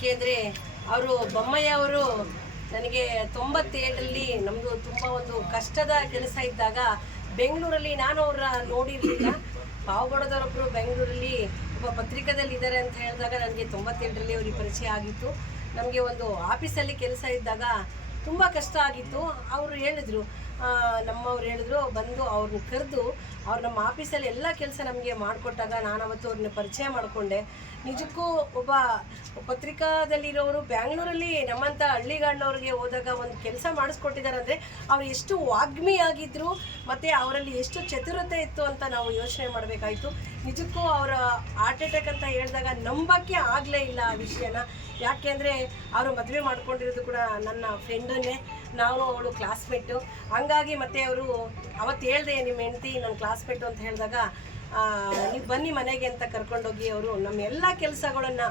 ಯಾಕೆಂದರೆ ಅವರು ಬೊಮ್ಮಯ್ಯ ಅವರು ನನಗೆ 97ರಲ್ಲಿ ನಮ್ಮದು ತುಂಬ ಒಂದು ಕಷ್ಟದ ಕೆಲಸ ಇದ್ದಾಗ ಬೆಂಗಳೂರಲ್ಲಿ ನಾನು ಅವ್ರ ನೋಡಿರಲಿಲ್ಲ. ಪಾವಗಡದವರೊಬ್ಬರು ಬೆಂಗಳೂರಲ್ಲಿ ಒಬ್ಬ ಪತ್ರಿಕಾದಲ್ಲಿ ಇದ್ದಾರೆ ಅಂತ ಹೇಳಿದಾಗ ನನಗೆ 97ರಲ್ಲಿ ಅವ್ರಿಗೆ ಪರಿಚಯ ಆಗಿತ್ತು. ನಮಗೆ ಒಂದು ಆಫೀಸಲ್ಲಿ ಕೆಲಸ ಇದ್ದಾಗ ತುಂಬ ಕಷ್ಟ ಆಗಿತ್ತು. ಅವರು ಹೇಳಿದ್ರು, ನಮ್ಮವ್ರು ಹೇಳಿದ್ರು, ಬಂದು ಅವ್ರನ್ನ ಕರೆದು ಅವ್ರು ನಮ್ಮ ಆಫೀಸಲ್ಲಿ ಎಲ್ಲ ಕೆಲಸ ನಮಗೆ ಮಾಡಿಕೊಟ್ಟಾಗ ನಾನು ಅವತ್ತು ಅವ್ರನ್ನ ಪರಿಚಯ ಮಾಡಿಕೊಂಡೆ. ನಿಜಕ್ಕೂ ಒಬ್ಬ ಪತ್ರಿಕಾದಲ್ಲಿರೋರು ಬ್ಯಾಂಗ್ಳೂರಲ್ಲಿ ನಮ್ಮಂಥ ಹಳ್ಳಿಗಾಡಿನವ್ರಿಗೆ ಹೋದಾಗ ಒಂದು ಕೆಲಸ ಮಾಡಿಸ್ಕೊಟ್ಟಿದ್ದಾರೆ ಅಂದರೆ ಅವ್ರು ಎಷ್ಟು ವಾಗ್ಮಿಯಾಗಿದ್ದರು ಮತ್ತು ಅವರಲ್ಲಿ ಎಷ್ಟು ಚತುರತೆ ಇತ್ತು ಅಂತ ನಾವು ಯೋಚನೆ ಮಾಡಬೇಕಾಯಿತು. ನಿಜಕ್ಕೂ ಅವರ ಹಾರ್ಟ್ ಅಟ್ಯಾಕ್ ಅಂತ ಹೇಳಿದಾಗ ನಂಬಕ್ಕೆ ಆಗಲೇ ಇಲ್ಲ ಆ ವಿಷಯನ. ಯಾಕೆಂದರೆ ಅವರು ಮದುವೆ ಮಾಡ್ಕೊಂಡಿರೋದು ಕೂಡ ನನ್ನ ಫ್ರೆಂಡನ್ನೇ, ನಾವು ಅವಳು ಕ್ಲಾಸ್ಮೇಟು. ಹಂಗಾಗಿ ಮತ್ತು ಅವರು ಅವತ್ತು ಹೇಳಿದೆ, ನಿಮ್ಮ ಹೆಂಡತಿ ನನ್ನ ಕ್ಲಾಸ್ಮೇಟು ಅಂತ ಹೇಳಿದಾಗ ನೀವು ಬನ್ನಿ ಮನೆಗೆ ಅಂತ ಕರ್ಕೊಂಡೋಗಿ ಅವರು ನಮ್ಮ ಎಲ್ಲ ಕೆಲಸಗಳನ್ನು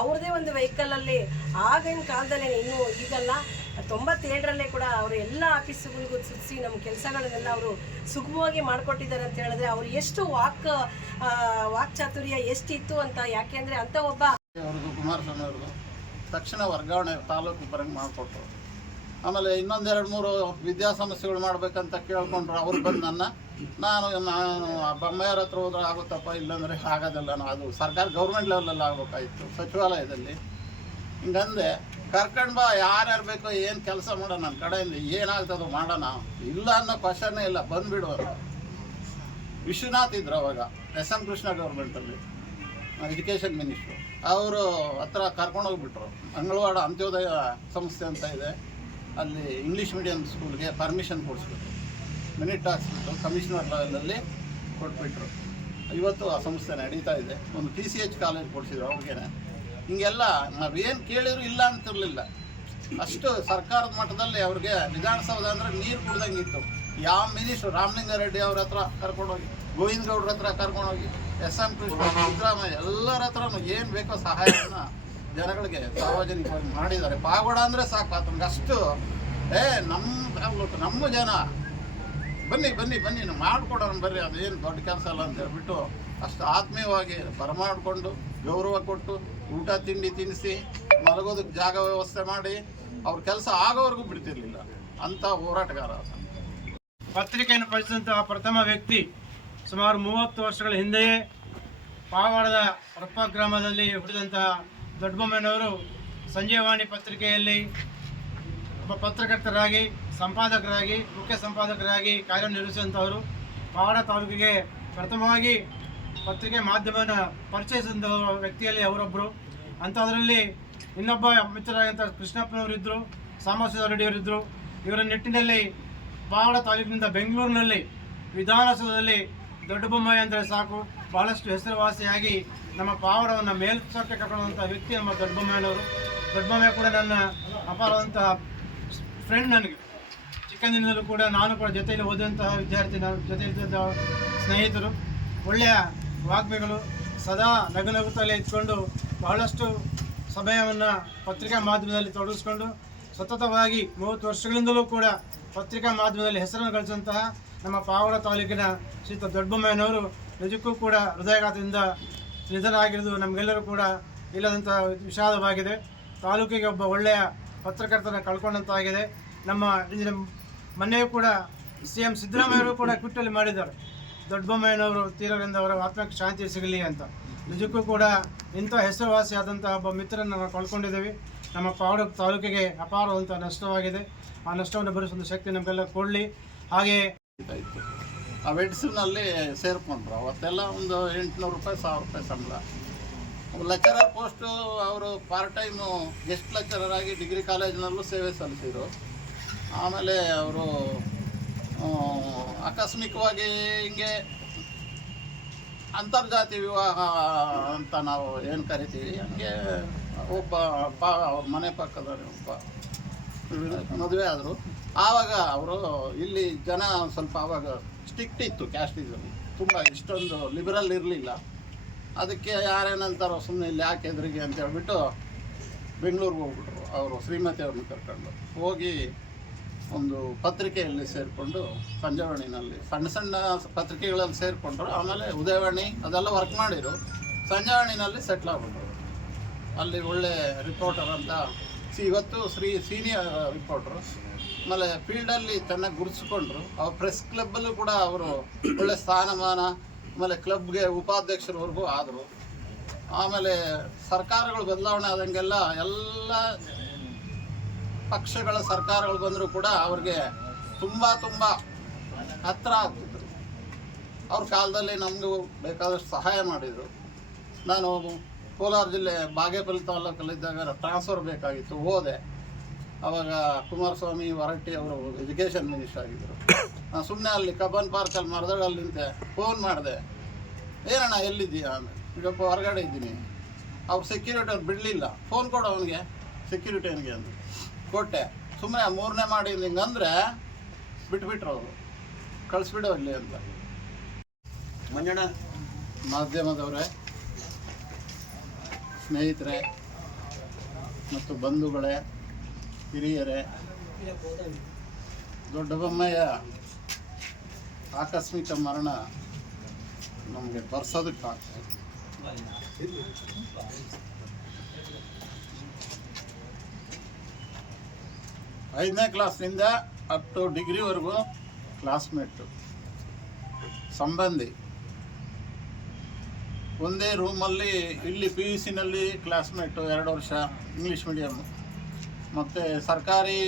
ಅವ್ರದ್ದೇ ಒಂದು ವೆಹಿಕಲಲ್ಲಿ, ಆಗಿನ ಕಾಲದಲ್ಲೇ, ಇನ್ನೂ ಈಗಲ್ಲ 97ರಲ್ಲೇ ಕೂಡ ಅವರು ಎಲ್ಲ ಆಫೀಸುಗಳಿಗೂ ಸುತ್ತಿಸಿ ನಮ್ಮ ಕೆಲಸಗಳನ್ನೆಲ್ಲ ಅವರು ಸುಗಮವಾಗಿ ಮಾಡಿಕೊಟ್ಟಿದ್ದಾರೆ ಅಂತ ಹೇಳಿದ್ರೆ ಅವರು ಎಷ್ಟು ವಾಕ್ಚಾತುರ್ಯ ಎಷ್ಟಿತ್ತು ಅಂತ. ಯಾಕೆಂದರೆ ಅಂಥ ಒಬ್ಬ ಕುಮಾರಸ್ವಾಮಿ ಅವ್ರದ್ದು ತಕ್ಷಣ ವರ್ಗಾವಣೆ ತಾಲೂಕು ಬರಂಗೆ ಮಾಡಿಕೊಟ್ರು. ಆಮೇಲೆ ಇನ್ನೊಂದು 2-3 ವಿದ್ಯಾಸಂಸ್ಥೆಗಳು ಮಾಡಬೇಕಂತ ಕೇಳ್ಕೊಂಡ್ರು. ಅವ್ರು ಬಂದು ನಾನು ಬೊಮ್ಮೆಯವ್ರ ಹತ್ರ ಹೋದ್ರೆ ಆಗುತ್ತಪ್ಪ, ಇಲ್ಲಾಂದರೆ ಆಗೋದಿಲ್ಲ, ಅದು ಸರ್ಕಾರ ಗೌರ್ಮೆಂಟ್ ಲೆವೆಲಲ್ಲಿ ಆಗ್ಬೇಕಾಯಿತು, ಸಚಿವಾಲಯದಲ್ಲಿ. ಹಿಂಗಂದೆ ಕರ್ಕೊಂಡು ಬಾ, ಯಾರ್ಯಾರು ಬೇಕೋ ಏನು ಕೆಲಸ ಮಾಡೋಣ, ನನ್ನ ಕಡೆಯಿಂದ ಏನಾಗ್ತದೋ ಮಾಡೋಣ, ಇಲ್ಲ ಅನ್ನೋ ಕ್ವಶನ್ನೇ ಇಲ್ಲ, ಬಂದುಬಿಡುವರು. ವಿಶ್ವನಾಥ್ ಇದ್ರು ಅವಾಗ SM ಕೃಷ್ಣ ಗೌರ್ಮೆಂಟಲ್ಲಿ ಎಜುಕೇಷನ್ ಮಿನಿಸ್ಟ್ರು. ಅವರು ಹತ್ರ ಕರ್ಕೊಂಡೋಗ್ಬಿಟ್ರು. ಮಂಗಳವಾಡ ಅಂತ್ಯೋದಯ ಸಂಸ್ಥೆ ಅಂತ ಇದೆ, ಅಲ್ಲಿ ಇಂಗ್ಲೀಷ್ ಮೀಡಿಯಂ ಸ್ಕೂಲ್ಗೆ ಪರ್ಮಿಷನ್ ಕೊಡಿಸ್ಬಿಟ್ರು. ಮಿನಿಟ್ ಹಾಕ್ಸ್ಬಿಟ್ಟು ಕಮಿಷನರ್ ಲೆವೆಲಲ್ಲಿ ಕೊಟ್ಬಿಟ್ರು. ಇವತ್ತು ಆ ಸಂಸ್ಥೆ ನಡೀತಾ ಇದೆ. ಒಂದು TCH ಕಾಲೇಜ್ ಕೊಡಿಸಿದ್ರು ಅವ್ರಿಗೇನೆ. ಹಿಂಗೆಲ್ಲ ನಾವೇನು ಕೇಳಿದ್ರು ಇಲ್ಲ ಅಂತಿರಲಿಲ್ಲ. ಅಷ್ಟು ಸರ್ಕಾರದ ಮಟ್ಟದಲ್ಲಿ ಅವ್ರಿಗೆ ವಿಧಾನಸೌಧ ಅಂದರೆ ನೀರು ಕುಡ್ದಂಗಿತ್ತು. ಯಾವ ಮಿನಿಸ್ಟ್ರು ರಾಮಲಿಂಗಾರೆಡ್ಡಿ ಅವ್ರ ಹತ್ರ ಕರ್ಕೊಂಡೋಗಿ, ಗೋವಿಂದ ಗೌಡ್ರ ಹತ್ರ ಕರ್ಕೊಂಡೋಗಿ, SM ಕೃಷ್ಣ, ಸಿದ್ದರಾಮಯ್ಯ ಎಲ್ಲರ ಹತ್ರನೂ ಏನು ಬೇಕೋ ಸಹಾಯನ ಜನಗಳಿಗೆ ಸಾರ್ವಜನಿಕವಾಗಿ ಮಾಡಿದ್ದಾರೆ. ಪಾವಗಡ ಅಂದರೆ ಸಾಕು, ಅದಕ್ಕೆ ಅಷ್ಟು ನಮ್ಮ ಜನ ಬನ್ನಿ ಬನ್ನಿ ಬನ್ನಿ ಮಾಡಿಕೊಡೋಣ ಬರ್ರಿ, ಅದೇನು ದೊಡ್ಡ ಕೆಲಸ ಅಲ್ಲ ಅಂತ ಹೇಳ್ಬಿಟ್ಟು ಅಷ್ಟು ಆತ್ಮೀಯವಾಗಿ ಬರಮಾಡಿಕೊಂಡು ಗೌರವ ಕೊಟ್ಟು ಊಟ ತಿಂಡಿ ತಿನ್ನಿಸಿ ಮಲಗೋದಕ್ಕೆ ಜಾಗ ವ್ಯವಸ್ಥೆ ಮಾಡಿ ಅವ್ರ ಕೆಲಸ ಆಗೋವರೆಗೂ ಬಿಡ್ತಿರ್ಲಿಲ್ಲ. ಅಂಥ ಹೋರಾಟಗಾರ. ಪತ್ರಿಕೆಯನ್ನು ಪರಿಚಿದಂತಹ ಪ್ರಥಮ ವ್ಯಕ್ತಿ ಸುಮಾರು 30 ವರ್ಷಗಳ ಹಿಂದೆಯೇ ಪಾವಗಡದ ರಪ್ಪ ಗ್ರಾಮದಲ್ಲಿ ಹುಟ್ಟಿದಂತಹ ದೊಡ್ಡಬೊಮ್ಮನವರು ಸಂಜೀವವಾಣಿ ಪತ್ರಿಕೆಯಲ್ಲಿ ಒಬ್ಬ ಪತ್ರಕರ್ತರಾಗಿ, ಸಂಪಾದಕರಾಗಿ, ಮುಖ್ಯ ಸಂಪಾದಕರಾಗಿ ಕಾರ್ಯನಿರ್ವಹಿಸಿದಂಥವರು. ಪಾವಗಡ ತಾಲೂಕಿಗೆ ಪ್ರಥಮವಾಗಿ ಪತ್ರಿಕೆ ಮಾಧ್ಯಮವನ್ನು ಪರಿಚಯಿಸಿದಂಥ ವ್ಯಕ್ತಿಯಲ್ಲಿ ಅವರೊಬ್ಬರು. ಅಂಥದ್ರಲ್ಲಿ ಇನ್ನೊಬ್ಬ ಮಿತ್ರರಾದಂಥ ಕೃಷ್ಣಪ್ಪನವರಿದ್ದರು, ಸಾಂಬಶಿವ ರೆಡ್ಡಿಯವರಿದ್ದರು. ಇವರ ನಿಟ್ಟಿನಲ್ಲಿ ಪಾವಗಡ ತಾಲೂಕಿನಿಂದ ಬೆಂಗಳೂರಿನಲ್ಲಿ ವಿಧಾನಸೌಧದಲ್ಲಿ ದೊಡ್ಡಬೊಮ್ಮಯ್ಯ ಅಂದರೆ ಸಾಕು, ಭಾಳಷ್ಟು ಹೆಸರುವಾಸಿಯಾಗಿ ನಮ್ಮ ಪಾವಗಡವನ್ನು ಮೇಲ್ಸಕ್ಕೆ ಕರ್ಕೊಳ್ಳುವಂಥ ವ್ಯಕ್ತಿ ನಮ್ಮ ದೊಡ್ಡಬೊಮ್ಮಯ್ಯನವರು. ದೊಡ್ಡಬೊಮ್ಮಯ್ಯ ಕೂಡ ನನ್ನ ಅಪಾರವಾದಂತಹ ಫ್ರೆಂಡ್. ನನಗೆ ಚಿಕ್ಕಂದಿನಲ್ಲೂ ಕೂಡ ನಾನು ಕೂಡ ಜೊತೆಯಲ್ಲಿ ಓದುವಂತಹ ವಿದ್ಯಾರ್ಥಿ, ಜೊತೆಯಲ್ಲಿದ್ದ ಸ್ನೇಹಿತರು, ಒಳ್ಳೆಯ ವಾಗ್ಮಿಗಳು, ಸದಾ ನಗುನಗುತ್ತಲೇ ಇದ್ಕೊಂಡು ಬಹಳಷ್ಟು ಸಮಯವನ್ನು ಪತ್ರಿಕಾ ಮಾಧ್ಯಮದಲ್ಲಿ ತೊಡಗಿಸ್ಕೊಂಡು ಸತತವಾಗಿ 30 ವರ್ಷಗಳಿಂದಲೂ ಕೂಡ ಪತ್ರಿಕಾ ಮಾಧ್ಯಮದಲ್ಲಿ ಹೆಸರನ್ನು ಗಳಿಸಿದಂತಹ ನಮ್ಮ ಪಾವಗಡ ತಾಲೂಕಿನ ಶ್ರೀಯುತ ದೊಡ್ಡಬೊಮ್ಮಯ್ಯನವರು ನಿಜಕ್ಕೂ ಕೂಡ ಹೃದಯಾಘಾತದಿಂದ ನಿಧನ ಆಗಿರೋದು ನಮಗೆಲ್ಲರೂ ಕೂಡ ಇಲ್ಲದಂಥ ವಿಷಾದವಾಗಿದೆ. ತಾಲೂಕಿಗೆ ಒಬ್ಬ ಒಳ್ಳೆಯ ಪತ್ರಕರ್ತನ ಕಳ್ಕೊಂಡಂತಾಗಿದೆ. ನಮ್ಮ ಮೊನ್ನೆಯೂ ಕೂಡ CM ಸಿದ್ದರಾಮಯ್ಯವರು ಕೂಡ ಟ್ವಿಟ್ಟಲ್ಲಿ ಮಾಡಿದ್ದಾರೆ, ದೊಡ್ಡಬೊಮ್ಮಯ್ಯನವರು ತೀರರಿಂದ ಅವರ ಆತ್ಮಕ್ಕೆ ಶಾಂತಿ ಸಿಗಲಿ ಅಂತ. ನಿಜಕ್ಕೂ ಕೂಡ ಇಂಥ ಹೆಸರುವಾಸಿಯಾದಂಥ ಒಬ್ಬ ಮಿತ್ರರನ್ನು ನಾವು ಕಳ್ಕೊಂಡಿದ್ದೇವೆ. ನಮ್ಮ ಪಾವಗಡ ತಾಲೂಕಿಗೆ ಅಪಾರವಂಥ ನಷ್ಟವಾಗಿದೆ. ಆ ನಷ್ಟವನ್ನು ಭರಿಸುವಂಥ ಶಕ್ತಿ ನಮಗೆಲ್ಲ ಕೊಡಲಿ. ಹಾಗೆ ಆ ವೆಡ್ಸಿನಲ್ಲಿ ಸೇರ್ಕೊಂಡ್ರು. ಅವತ್ತೆಲ್ಲ ಒಂದು 800 ರೂಪಾಯಿ 1000 ರೂಪಾಯಿ ಸಂಬಳ. ಲೆಕ್ಚರರ್ ಪೋಸ್ಟು ಅವರು ಪಾರ್ಟ್ ಟೈಮು ಗೆಸ್ಟ್ ಲೆಕ್ಚರರ್ ಆಗಿ ಡಿಗ್ರಿ ಕಾಲೇಜಿನಲ್ಲೂ ಸೇವೆ ಸಲ್ಲಿಸಿದರು. ಆಮೇಲೆ ಅವರು ಆಕಸ್ಮಿಕವಾಗಿ ಹಿಂಗೆ ಅಂತರ್ಜಾತಿ ವಿವಾಹ ಅಂತ ನಾವು ಏನು ಕರಿತೀವಿ, ಹಂಗೆ ಒಬ್ಬ ಅವ್ರ ಮನೆ ಪಕ್ಕದವರೇ ಒಬ್ಬ ಮದುವೆ ಆದರು. ಆವಾಗ ಅವರು ಇಲ್ಲಿ ಜನ ಸ್ವಲ್ಪ ಆವಾಗ ಸ್ಟ್ರಿಕ್ಟ್ ಇತ್ತು, ಕ್ಯಾಸ್ಟಿಸಮ್ ತುಂಬ, ಇಷ್ಟೊಂದು ಲಿಬರಲ್ ಇರಲಿಲ್ಲ. ಅದಕ್ಕೆ ಯಾರೇನಂತಾರೋ ಸುಮ್ಮನೆ ಇಲ್ಲಿ ಯಾಕೆ ಎದುರಿಗೆ ಅಂತ ಹೇಳ್ಬಿಟ್ಟು ಬೆಂಗಳೂರಿಗೆ ಹೋಗ್ಬಿಟ್ರು. ಅವರು ಶ್ರೀಮತಿ ಅವ್ರನ್ನ ಕರ್ಕೊಂಡು ಹೋಗಿ ಒಂದು ಪತ್ರಿಕೆಯಲ್ಲಿ ಸೇರಿಕೊಂಡು, ಸಂಜೀವಣಿನಲ್ಲಿ ಸಣ್ಣ ಸಣ್ಣ ಪತ್ರಿಕೆಗಳಲ್ಲಿ ಸೇರಿಕೊಂಡ್ರು. ಆಮೇಲೆ ಉದಯವಾಣಿ ಅದೆಲ್ಲ ವರ್ಕ್ ಮಾಡಿರು. ಸಂಜೀವಣಿನಲ್ಲಿ ಸೆಟ್ಲ್ ಆಗ್ಬಿಟ್ರು. ಅಲ್ಲಿ ಒಳ್ಳೆ ರಿಪೋರ್ಟರ್ ಅಂತ ಇವತ್ತು ಸೀನಿಯರ್ ರಿಪೋರ್ಟ್ರು. ಆಮೇಲೆ ಫೀಲ್ಡಲ್ಲಿ ಚೆನ್ನಾಗಿ ಗುರುತಿಸ್ಕೊಂಡ್ರು. ಅವ್ರ ಪ್ರೆಸ್ ಕ್ಲಬ್ಬಲ್ಲೂ ಕೂಡ ಅವರು ಒಳ್ಳೆ ಸ್ಥಾನಮಾನ, ಆಮೇಲೆ ಕ್ಲಬ್ಗೆ ಉಪಾಧ್ಯಕ್ಷರವರೆಗೂ ಆದರು. ಆಮೇಲೆ ಸರ್ಕಾರಗಳು ಬದಲಾವಣೆ ಆದಂಗೆಲ್ಲ ಎಲ್ಲ ಪಕ್ಷಗಳ ಸರ್ಕಾರಗಳು ಬಂದರೂ ಕೂಡ ಅವ್ರಿಗೆ ತುಂಬ ಹತ್ತಿರ ಆಗ್ತಿದ್ರು. ಅವ್ರ ಕಾಲದಲ್ಲಿ ನಮಗೂ ಬೇಕಾದಷ್ಟು ಸಹಾಯ ಮಾಡಿದರು. ನಾನು ಕೋಲಾರ ಜಿಲ್ಲೆ ಬಾಗೇಪಲ್ಲಿ ತಾಲೂಕಲ್ಲಿದ್ದಾಗ ಟ್ರಾನ್ಸ್ಫರ್ ಬೇಕಾಗಿತ್ತು, ಹೋದೆ. ಆವಾಗ ಕುಮಾರಸ್ವಾಮಿ ಹೊರಟ್ಟಿ ಅವರು ಎಜುಕೇಷನ್ ಮಿನಿಸ್ಟರ್ ಆಗಿದ್ದರು. ನಾನು ಸುಮ್ಮನೆ ಅಲ್ಲಿ ಕಬ್ಬನ್ ಪಾರ್ಕಲ್ಲಿ ಮರದಳಲ್ಲಿ ನಿಂತೆ, ಫೋನ್ ಮಾಡಿದೆ, ಏನಣ್ಣ ಎಲ್ಲಿದ್ದೀಯಾ ಅಂದರೆ, ಈಗಪ್ಪ ಹೊರಗಡೆ ಇದ್ದೀನಿ. ಅವ್ರು ಸೆಕ್ಯೂರಿಟಿ ಅವ್ರು ಬಿಡಲಿಲ್ಲ, ಫೋನ್ ಕೊಡು ಅವನಿಗೆ ಸೆಕ್ಯೂರಿಟಿಯನ್ಗೆ ಅಂತ ಕೊಟ್ಟೆ. ಸುಮ್ಮನೆ 3ನೇ ಮಾಡಿ ಹಿಂಗಂದರೆ ಬಿಟ್ಬಿಟ್ರು ಅವರು, ಕಳಿಸ್ಬಿಡು ಅಲ್ಲಿ ಅಂತ. ಮಂಜಣ್ಣ, ಮಾಧ್ಯಮದವರೇ, ಸ್ನೇಹಿತರೆ ಮತ್ತು ಬಂಧುಗಳೇ, ಹಿರಿಯರೇ, ದೊಡ್ಡಬೊಮ್ಮಯ್ಯ ಆಕಸ್ಮಿಕ ಮರಣ ನಮಗೆ ಬರ್ಸೋದಕ್ಕಾಗ್ತದೆ. 5ನೇ ಕ್ಲಾಸ್ನಿಂದ ಅಪ್ ಟು ಡಿಗ್ರಿವರೆಗೂ ಕ್ಲಾಸ್ಮೇಟು, ಸಂಬಂಧಿ. ಒಂದೇ ರೂಮಲ್ಲಿ ಇಲ್ಲಿ PUCನಲ್ಲಿ ಕ್ಲಾಸ್ಮೇಟು 2 ವರ್ಷ ಇಂಗ್ಲೀಷ್ ಮೀಡಿಯಮ್ಮು. ಮತ್ತು ಸರ್ಕಾರಿ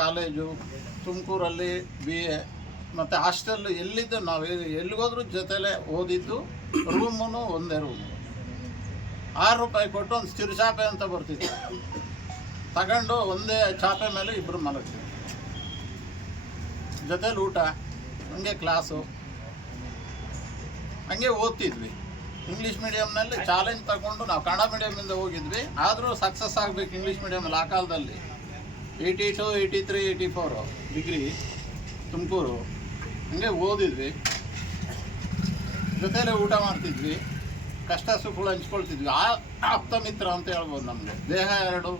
ಕಾಲೇಜು ತುಮಕೂರಲ್ಲಿ BA, ಮತ್ತು ಹಾಸ್ಟೆಲ್ಲು ಎಲ್ಲಿದ್ದು ನಾವು ಎಲ್ಲಿಗೋದ್ರೂ ಜೊತೆಲೇ ಓದಿದ್ದು. ರೂಮೂ ಒಂದೇ ರೂಮು. 6 ರೂಪಾಯಿ ಕೊಟ್ಟು ಒಂದು ಚಿರು ಚಾಪೆ ಅಂತ ಬರ್ತಿತ್ತು, ತಗೊಂಡು ಒಂದೇ ಚಾಪೆ ಮೇಲೆ ಇಬ್ಬರು ಮಲಗ್ತೀವಿ, ಜೊತೇಲಿ ಊಟ, ಹಂಗೆ ಕ್ಲಾಸು, ಹಂಗೆ ಓದ್ತಿದ್ವಿ. ಇಂಗ್ಲೀಷ್ ಮೀಡಿಯಮ್ನಲ್ಲಿ ಚಾಲೆಂಜ್ ತಗೊಂಡು ನಾವು ಕನ್ನಡ ಮೀಡಿಯಮಿಂದ ಹೋಗಿದ್ವಿ. ಆದರೂ ಸಕ್ಸಸ್ ಆಗಬೇಕು ಇಂಗ್ಲೀಷ್ ಮೀಡಿಯಮಲ್ಲಿ. ಆ ಕಾಲದಲ್ಲಿ 82, 83, 84 ಡಿಗ್ರಿ ತುಮಕೂರು, ಹಂಗೆ ಓದಿದ್ವಿ, ಜೊತೆಲೇ ಊಟ ಮಾಡ್ತಿದ್ವಿ, ಕಷ್ಟ ಸುಖಗಳು ಹಂಚ್ಕೊಳ್ತಿದ್ವಿ. ಆಪ್ತ ಮಿತ್ರ ಅಂತ ಹೇಳ್ಬೋದು. ನಮಗೆ ದೇಹ 2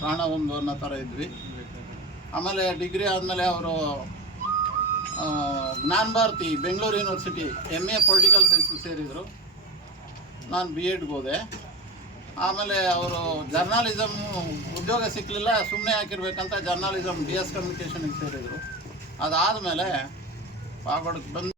ಪ್ರಾಣ 1 ಅನ್ನೋ ಥರ ಇದ್ವಿ. ಆಮೇಲೆ ಡಿಗ್ರಿ ಆದಮೇಲೆ ಅವರು Jnana Bharathi Bengaluru university MA political science ಸೇರಿದರು. ನಾನು B.Edಗೆ ಹೋದೆ. ಆಮೇಲೆ ಅವರು ಜರ್ನಲಿಸಮ್ ಉದ್ಯೋಗ ಸಿಕ್ಕಲಿಲ್ಲ, ಸುಮ್ಮನೆ ಹಾಕಿರ್ಬೇಕಂತ ಜರ್ನಲಿಸಮ್ DS ಕಮ್ಯುನಿಕೇಷನ್ಗೆ ಸೇರಿದರು. ಅದಾದಮೇಲೆ ಪಾವಗಡಕ್ಕೆ ಬಂದು